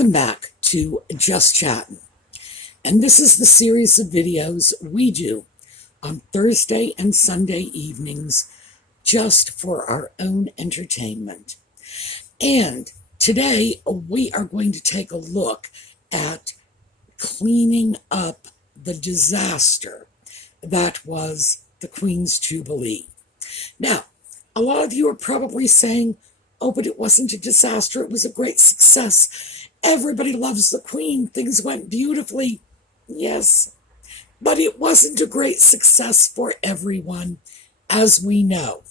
Welcome back to Just Chattin', and this is the series of videos we do on Thursday and Sunday evenings just for our own entertainment. And today we are going to take a look at cleaning up the disaster that was the Queen's Jubilee. Now, a lot of you are probably saying, oh, but it wasn't a disaster, it was a great success. Everybody loves the Queen, things went beautifully. Yes, but it wasn't a great success for everyone, as we know.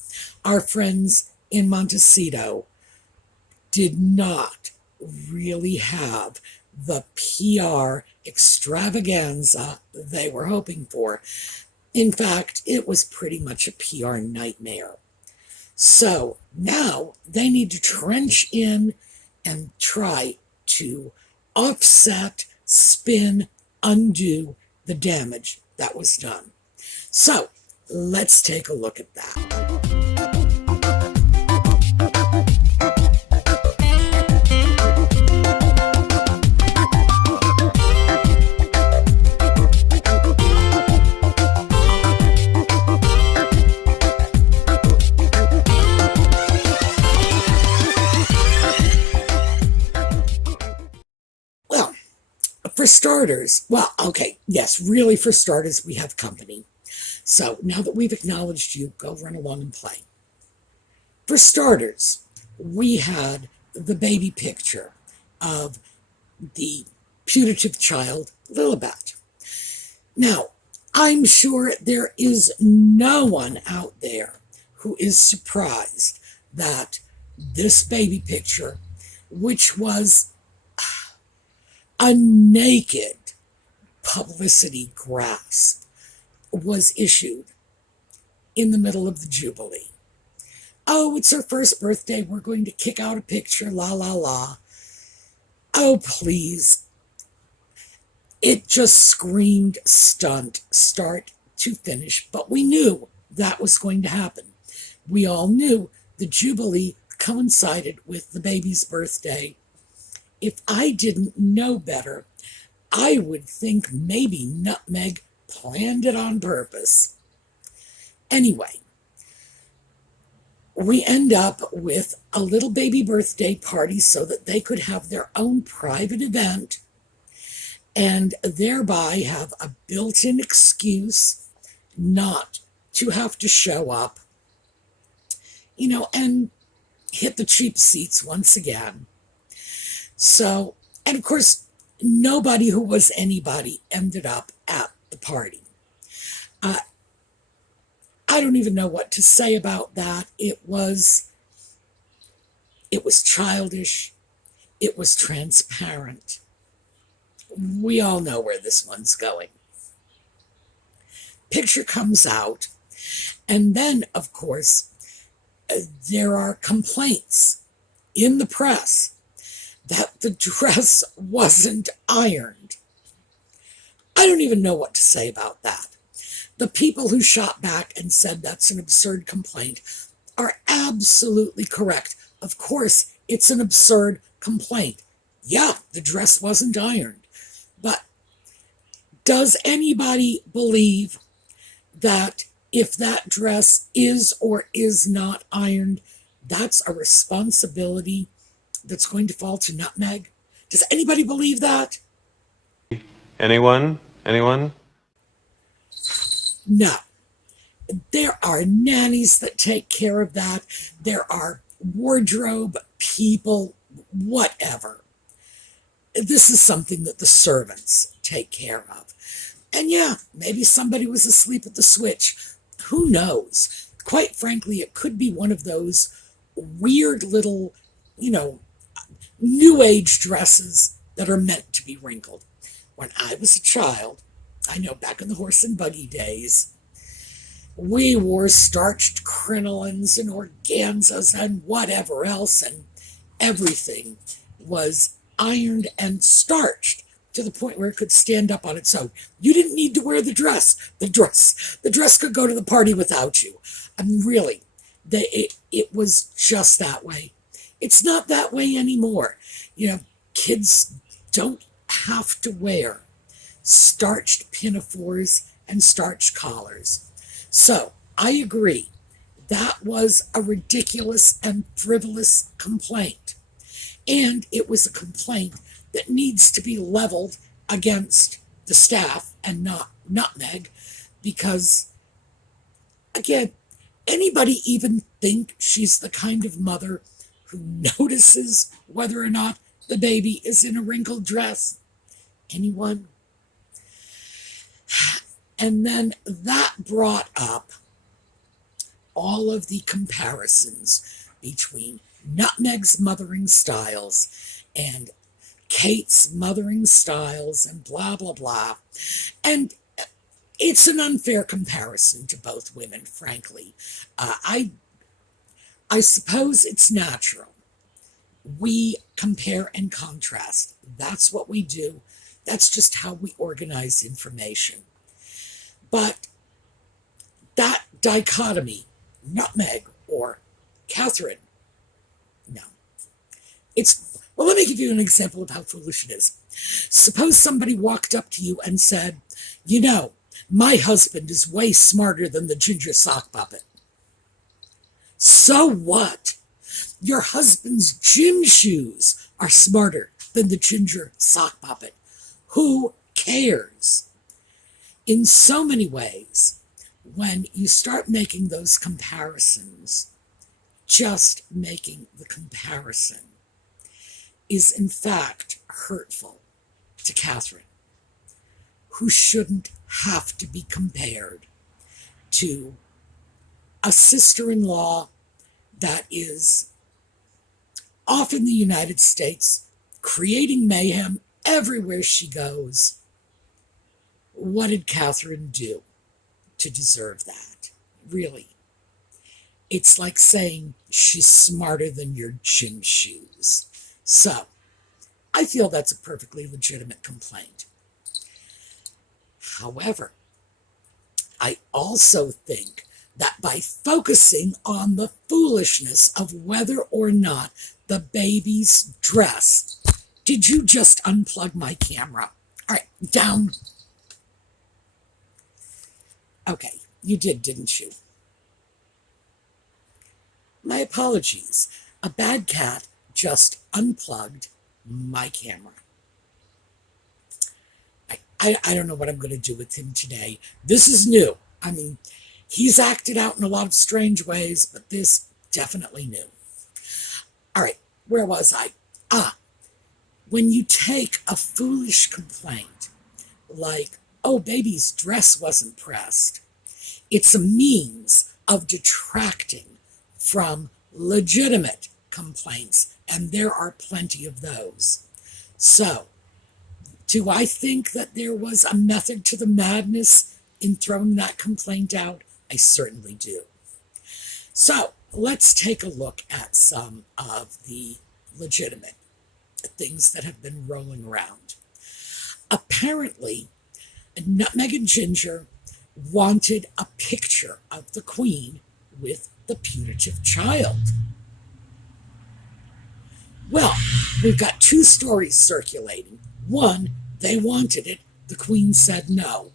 Our friends in Montecito did not really have the PR extravaganza they were hoping for. In fact, it was pretty much a PR nightmare. So now they need to trench in and try to offset, spin, undo the damage that was done. So let's take a look at that. For starters, really for starters, we have company. So now that we've acknowledged you, go run along and play. For starters, we had the baby picture of the putative child, Lilibet. Now, I'm sure there is no one out there who is surprised that this baby picture, which was a naked publicity grasp, was issued in the middle of the Jubilee. Oh, it's her first birthday, we're going to kick out a picture, la la la. Oh, please. It just screamed stunt, start to finish, but we knew that was going to happen. We all knew the Jubilee coincided with the baby's birthday. If I didn't know better, I would think maybe Nutmeg planned it on purpose. Anyway, we end up with a little baby birthday party so that they could have their own private event and thereby have a built-in excuse not to have to show up, and hit the cheap seats once again. So, and of course, nobody who was anybody ended up at the party. I don't even know what to say about that. It was childish. It was transparent. We all know where this one's going. Picture comes out, and then, of course, there are complaints in the press that the dress wasn't ironed. I don't even know what to say about that. The people who shot back and said that's an absurd complaint are absolutely correct. Of course, it's an absurd complaint. Yeah, the dress wasn't ironed. But does anybody believe that if that dress is or is not ironed, that's a responsibility that's going to fall to Nutmeg? Does anybody believe that? Anyone? No. There are nannies that take care of that. There are wardrobe people, whatever. This is something that the servants take care of. And yeah, maybe somebody was asleep at the switch. Who knows? Quite frankly, it could be one of those weird little, new age dresses that are meant to be wrinkled. When I was a child, I know back in the horse and buggy days, we wore starched crinolines and organzas and whatever else, and everything was ironed and starched to the point where it could stand up on its own. You didn't need to wear the dress. The dress could go to the party without you. I mean, really, it was just that way. It's not that way anymore. kids don't have to wear starched pinafores and starched collars. So I agree. That was a ridiculous and frivolous complaint. And it was a complaint that needs to be leveled against the staff and not Meg, because, again, anybody even think she's the kind of mother who notices whether or not the baby is in a wrinkled dress? Anyone? And then that brought up all of the comparisons between Nutmeg's mothering styles and Kate's mothering styles and blah, blah, blah. And it's an unfair comparison to both women, frankly. I suppose it's natural. We compare and contrast. That's what we do. That's just how we organize information. But that dichotomy, Nutmeg or Catherine, no. Well, let me give you an example of how foolish it is. Suppose somebody walked up to you and said, you know, my husband is way smarter than the ginger sock puppet. So what? Your husband's gym shoes are smarter than the ginger sock puppet. Who cares? In so many ways, when you start making those comparisons, just making the comparison is in fact hurtful to Catherine, who shouldn't have to be compared to a sister-in-law that is off in the United States, creating mayhem everywhere she goes. What did Catherine do to deserve that? Really? It's like saying she's smarter than your gym shoes. So, I feel that's a perfectly legitimate complaint. However, I also think that by focusing on the foolishness of whether or not the baby's dress... Did you just unplug my camera? All right, down. Okay, you did, didn't you? My apologies. A bad cat just unplugged my camera. I don't know what I'm going to do with him today. This is new. I mean, he's acted out in a lot of strange ways, but this definitely new. All right, where was I? When you take a foolish complaint like, oh, baby's dress wasn't pressed, it's a means of detracting from legitimate complaints, and there are plenty of those. So, do I think that there was a method to the madness in throwing that complaint out? I certainly do. So, let's take a look at some of the legitimate things that have been rolling around. Apparently, Nutmeg and Ginger wanted a picture of the Queen with the putative child. Well, we've got two stories circulating. One, they wanted it. The Queen said no.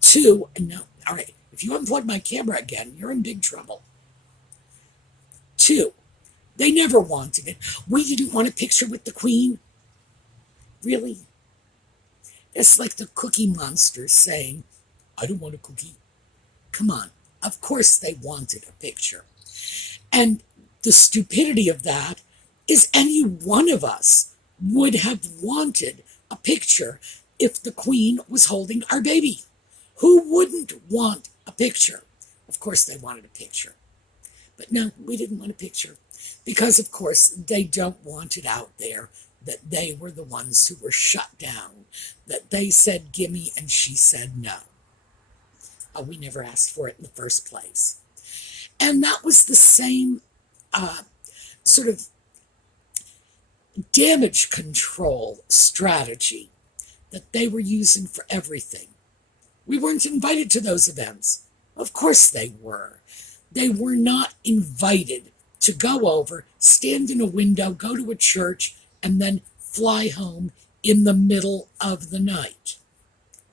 Two, no. All right, if you unplug my camera again, you're in big trouble. Two, they never wanted it. We didn't want a picture with the Queen. Really? It's like the Cookie Monster saying, I don't want a cookie. Come on. Of course they wanted a picture. And the stupidity of that is any one of us would have wanted a picture if the Queen was holding our baby. Who wouldn't want a picture? Of course they wanted a picture. But no, we didn't want a picture. Because, of course, they don't want it out there that they were the ones who were shut down, that they said gimme and she said no. We never asked for it in the first place. And that was the same sort of damage control strategy that they were using for everything. We weren't invited to those events. Of course they were. They were not invited to go over, stand in a window, go to a church, and then fly home in the middle of the night.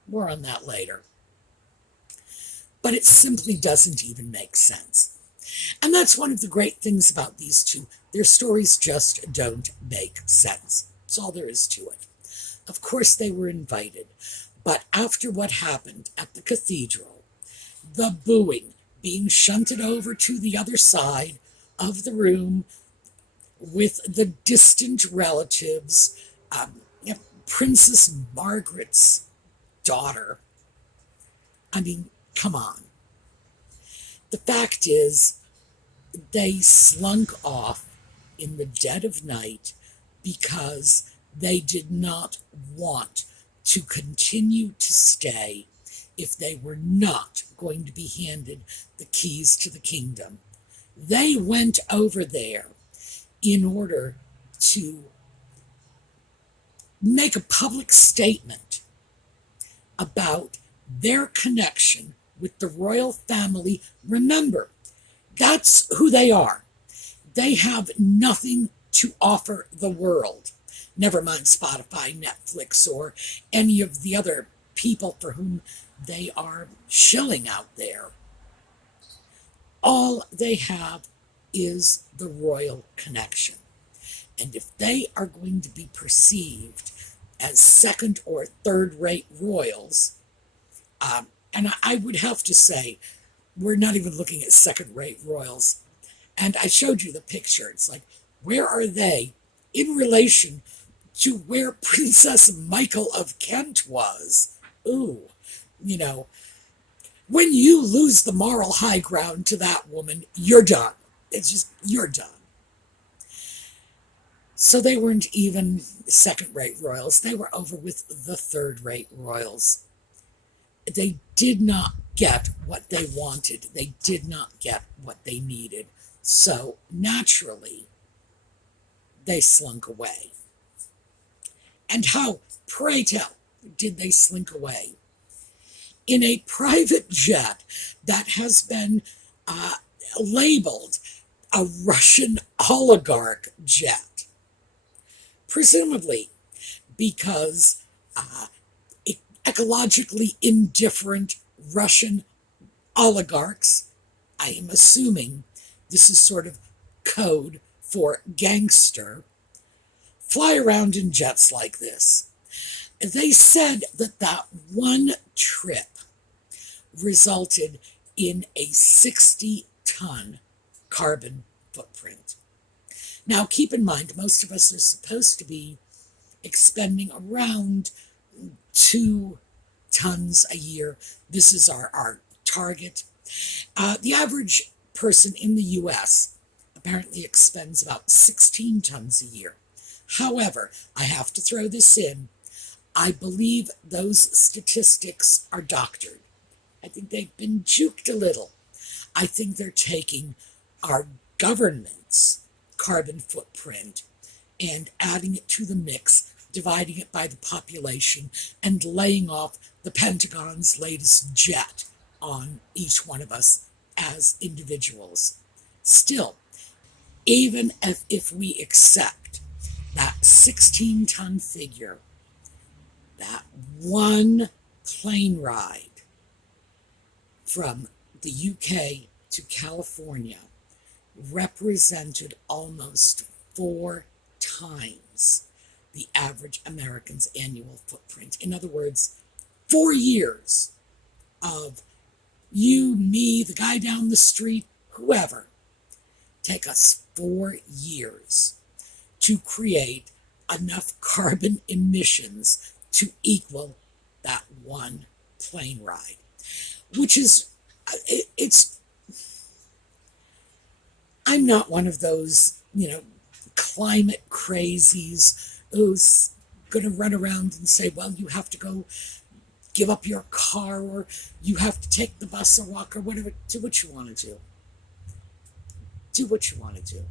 More on that later. But it simply doesn't even make sense. And that's one of the great things about these two. Their stories just don't make sense. That's all there is to it. Of course they were invited, but after what happened at the cathedral, the booing, being shunted over to the other side of the room with the distant relatives, Princess Margaret's daughter. I mean, come on. The fact is, they slunk off in the dead of night because they did not want to continue to stay if they were not going to be handed the keys to the kingdom. They went over there in order to make a public statement about their connection with the royal family. Remember, that's who they are. They have nothing to offer the world. Never mind Spotify, Netflix, or any of the other people for whom they are shilling out there. All they have is the royal connection. And if they are going to be perceived as second or third-rate royals, and I would have to say, we're not even looking at second-rate royals. And I showed you the picture. It's like, where are they in relation to where Princess Michael of Kent was? Ooh, when you lose the moral high ground to that woman, you're done. It's just, you're done. So they weren't even second-rate royals. They were over with the third-rate royals. They did not get what they wanted. They did not get what they needed. So naturally, they slunk away. And how, pray tell, did they slink away? In a private jet that has been labeled a Russian oligarch jet. Presumably because ecologically indifferent Russian oligarchs, I am assuming this is sort of code for gangster, fly around in jets like this. They said that one trip resulted in a 60-ton carbon footprint. Now, keep in mind, most of us are supposed to be expending around 2 tons a year. This is our target. The average person in the U.S. apparently expends about 16 tons a year. However, I have to throw this in. I believe those statistics are doctored. I think they've been juked a little. I think they're taking our government's carbon footprint and adding it to the mix, dividing it by the population, and laying off the Pentagon's latest jet on each one of us as individuals. Still, even if we accept that 16-ton figure, that one plane ride from the UK to California represented almost 4 times the average American's annual footprint. In other words, 4 years of you, me, the guy down the street, whoever, take us 4 years to create enough carbon emissions to equal that one plane ride, which is, I'm not one of those, climate crazies who's going to run around and say, well, you have to go give up your car, or you have to take the bus or walk or whatever. Do what you want to do. Do what you want to do.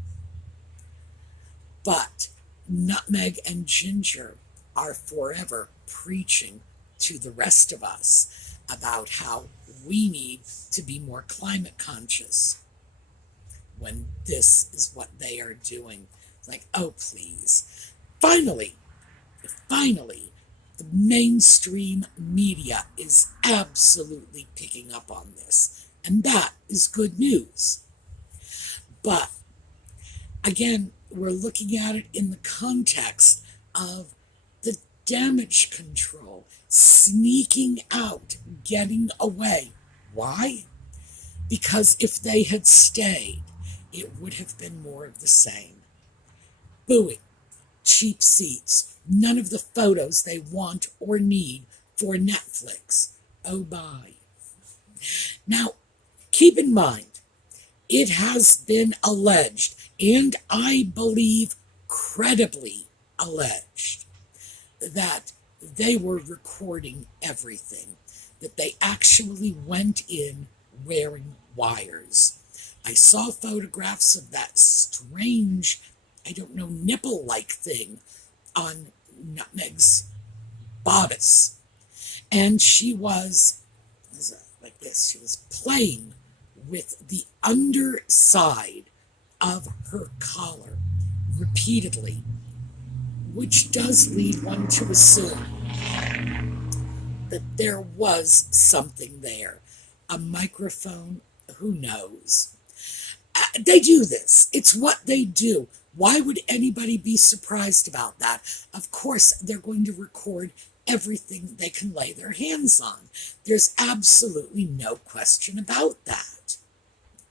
But Nutmeg and Ginger are forever preaching to the rest of us about how we need to be more climate conscious, when this is what they are doing. It's like, oh, please. Finally, Finally, the mainstream media is absolutely picking up on this, and that is good news. But again, we're looking at it in the context of the damage control, sneaking out, getting away. Why? Because if they had stayed, it would have been more of the same. Booing, cheap seats, none of the photos they want or need for Netflix. Oh, bye. Now, keep in mind, it has been alleged, and I believe credibly alleged, that they were recording everything, that they actually went in wearing wires. I saw photographs of that strange, I don't know, nipple-like thing on Nutmeg's bodice. And she was like this, she was playing with the underside of her collar repeatedly, which does lead one to assume that there was something there. A microphone, who knows? They do this. It's what they do. Why would anybody be surprised about that? Of course, they're going to record everything they can lay their hands on. There's absolutely no question about that.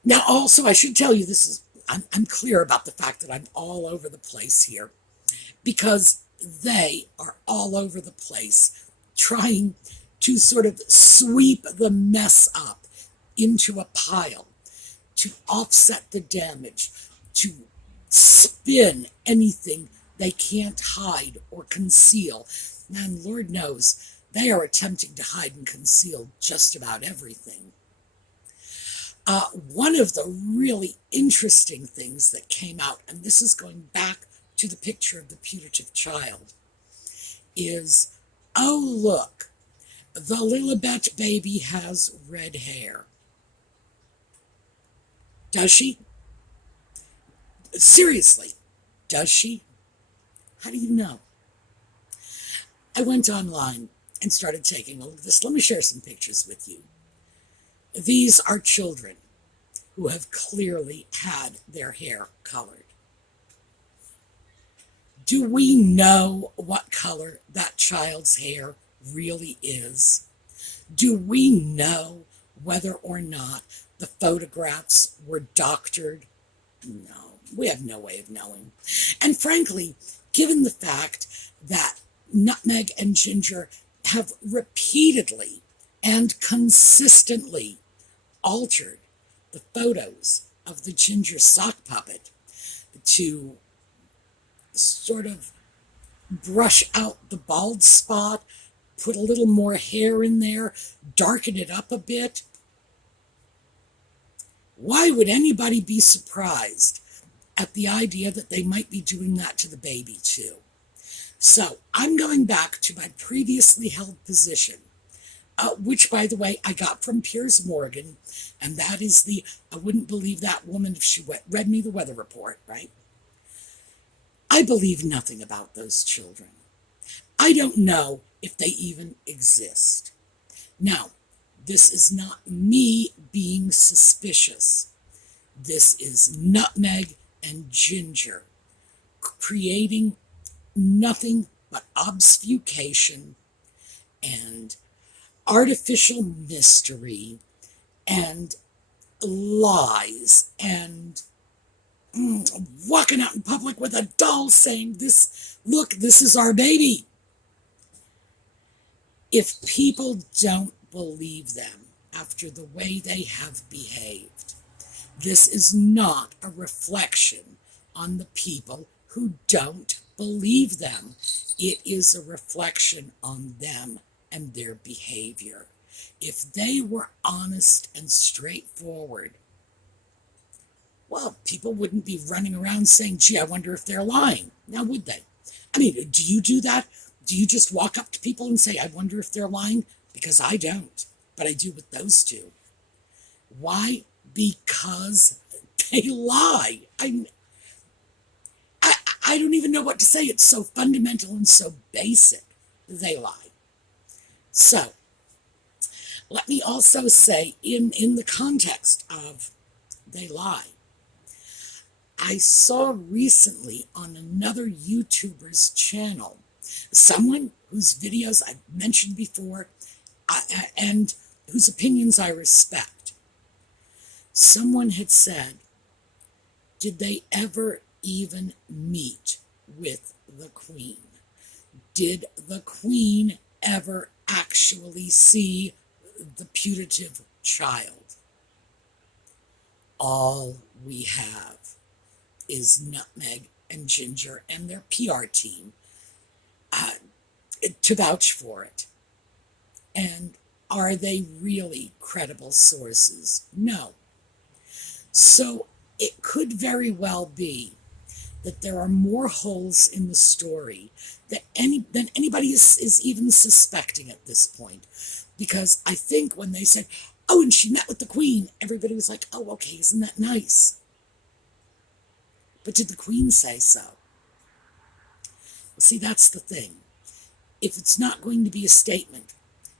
Now, also, I should tell you, I'm clear about the fact that I'm all over the place here, because they are all over the place trying to sort of sweep the mess up into a pile, to offset the damage, to spin anything they can't hide or conceal. And Lord knows, they are attempting to hide and conceal just about everything. One of the really interesting things that came out, and this is going back to the picture of the putative child, is, oh look, the Lilibet baby has red hair. Does she? Seriously, does she? How do you know? I went online and started taking a look at this. Let me share some pictures with you. These are children who have clearly had their hair colored. Do we know what color that child's hair really is? Do we know whether or not the photographs were doctored? No, we have no way of knowing. And frankly, given the fact that Nutmeg and Ginger have repeatedly and consistently altered the photos of the Ginger sock puppet to sort of brush out the bald spot, put a little more hair in there, darken it up a bit. Why would anybody be surprised at the idea that they might be doing that to the baby too? So I'm going back to my previously held position, which, by the way, I got from Piers Morgan, and that is I wouldn't believe that woman if she read me the weather report, right? I believe nothing about those children. I don't know if they even exist. Now, this is not me being suspicious. This is Nutmeg and Ginger creating nothing but obfuscation and artificial mystery and lies and walking out in public with a doll saying, look, this is our baby. If people don't believe them after the way they have behaved, this is not a reflection on the people who don't believe them. It is a reflection on them and their behavior. If they were honest and straightforward, well, people wouldn't be running around saying, gee, I wonder if they're lying. Now, would they? I mean, do you do that? Do you just walk up to people and say, I wonder if they're lying? Because I don't, but I do with those two. Why? Because they lie. I don't even know what to say. It's so fundamental and so basic. They lie. So, let me also say, in the context of they lie, I saw recently on another YouTuber's channel, someone whose videos I've mentioned before and whose opinions I respect. Someone had said, did they ever even meet with the Queen? Did the Queen ever actually see the putative child? All we have is Nutmeg and Ginger and their PR team to vouch for it. And are they really credible sources? No. So it could very well be that there are more holes in the story than anybody is even suspecting at this point. Because I think when they said, oh, and she met with the Queen, everybody was like, oh, okay, isn't that nice? But did the Queen say so? Well, see, that's the thing. If it's not going to be a statement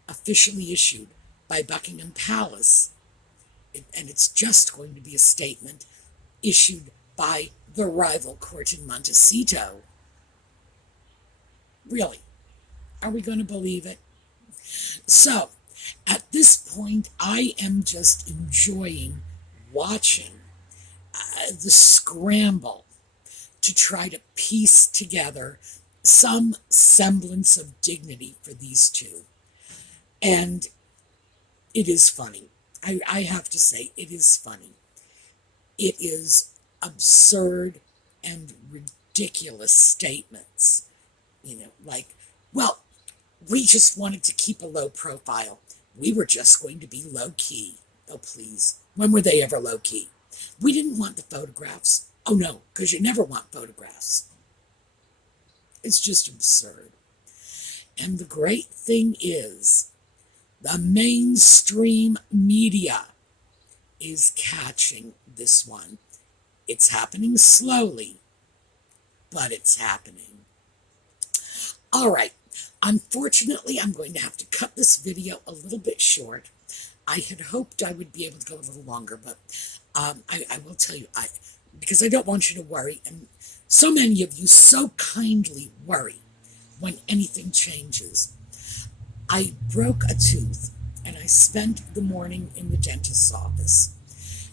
officially issued by Buckingham Palace, and it's just going to be a statement issued by the rival court in Montecito, really, are we going to believe it? So, at this point, I am just enjoying watching the scramble to try to piece together some semblance of dignity for these two. And it is funny. I have to say, it is funny. It is absurd and ridiculous statements. You know, like, well, we just wanted to keep a low profile. We were just going to be low key. Oh, please. When were they ever low key? We didn't want the photographs. Oh, no, because you never want photographs. It's just absurd. And the great thing is, the mainstream media is catching this one. It's happening slowly, but it's happening. All right. Unfortunately, I'm going to have to cut this video a little bit short. I had hoped I would be able to go a little longer, but I will tell you, because I don't want you to worry, and so many of you so kindly worry when anything changes. I broke a tooth, and I spent the morning in the dentist's office.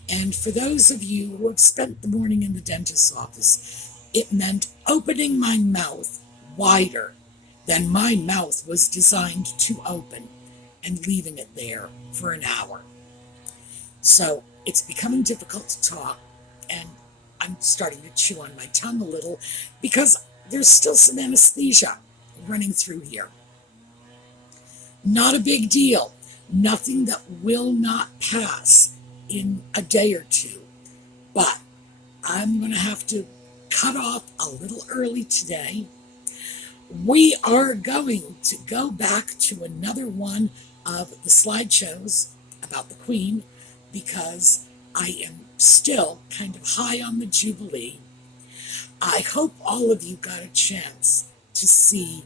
And for those of you who have spent the morning in the dentist's office, it meant opening my mouth wider than my mouth was designed to open and leaving it there for an hour. So it's becoming difficult to talk, and I'm starting to chew on my tongue a little because there's still some anesthesia running through here. Not a big deal. Nothing that will not pass in a day or two. But I'm going to have to cut off a little early today. We are going to go back to another one of the slideshows about the Queen because I am still kind of high on the Jubilee. I hope all of you got a chance to see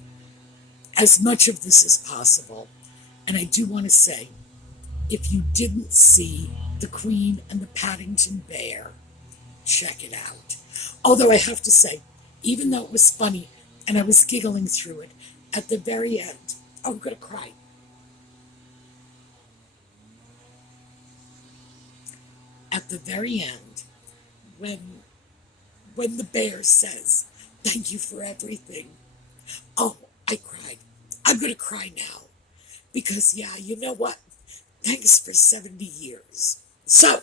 as much of this as possible. And I do want to say, if you didn't see the Queen and the Paddington Bear, check it out. Although I have to say, even though it was funny and I was giggling through it, at the very end, oh, I'm going to cry. At the very end, when the bear says, thank you for everything, oh, I cried. I'm going to cry now. Because, yeah, you know what? Thanks for 70 years. So,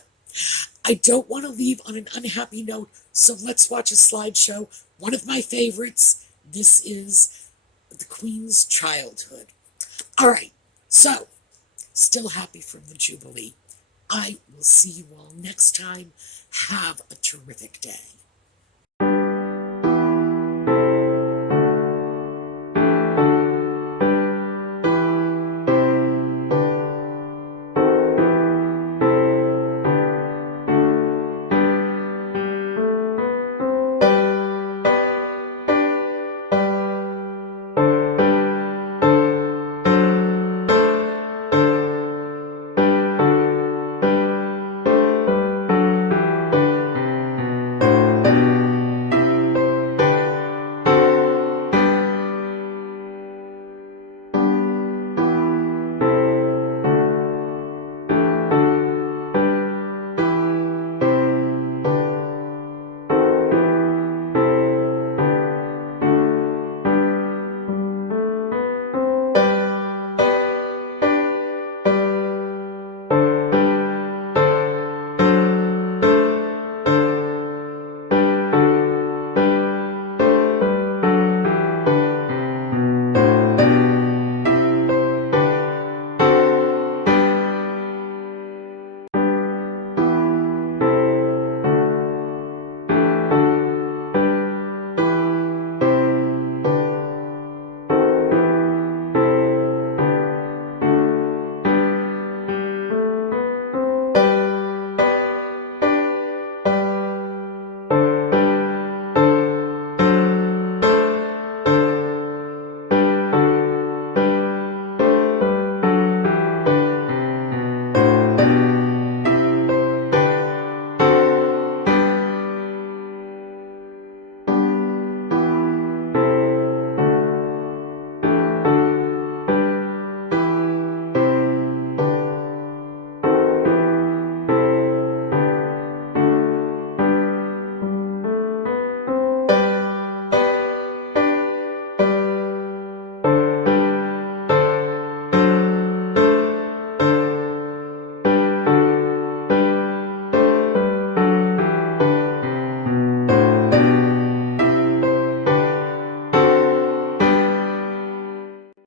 I don't want to leave on an unhappy note, so let's watch a slideshow. One of my favorites. This is the Queen's childhood. All right, so, still happy from the Jubilee. I will see you all next time. Have a terrific day.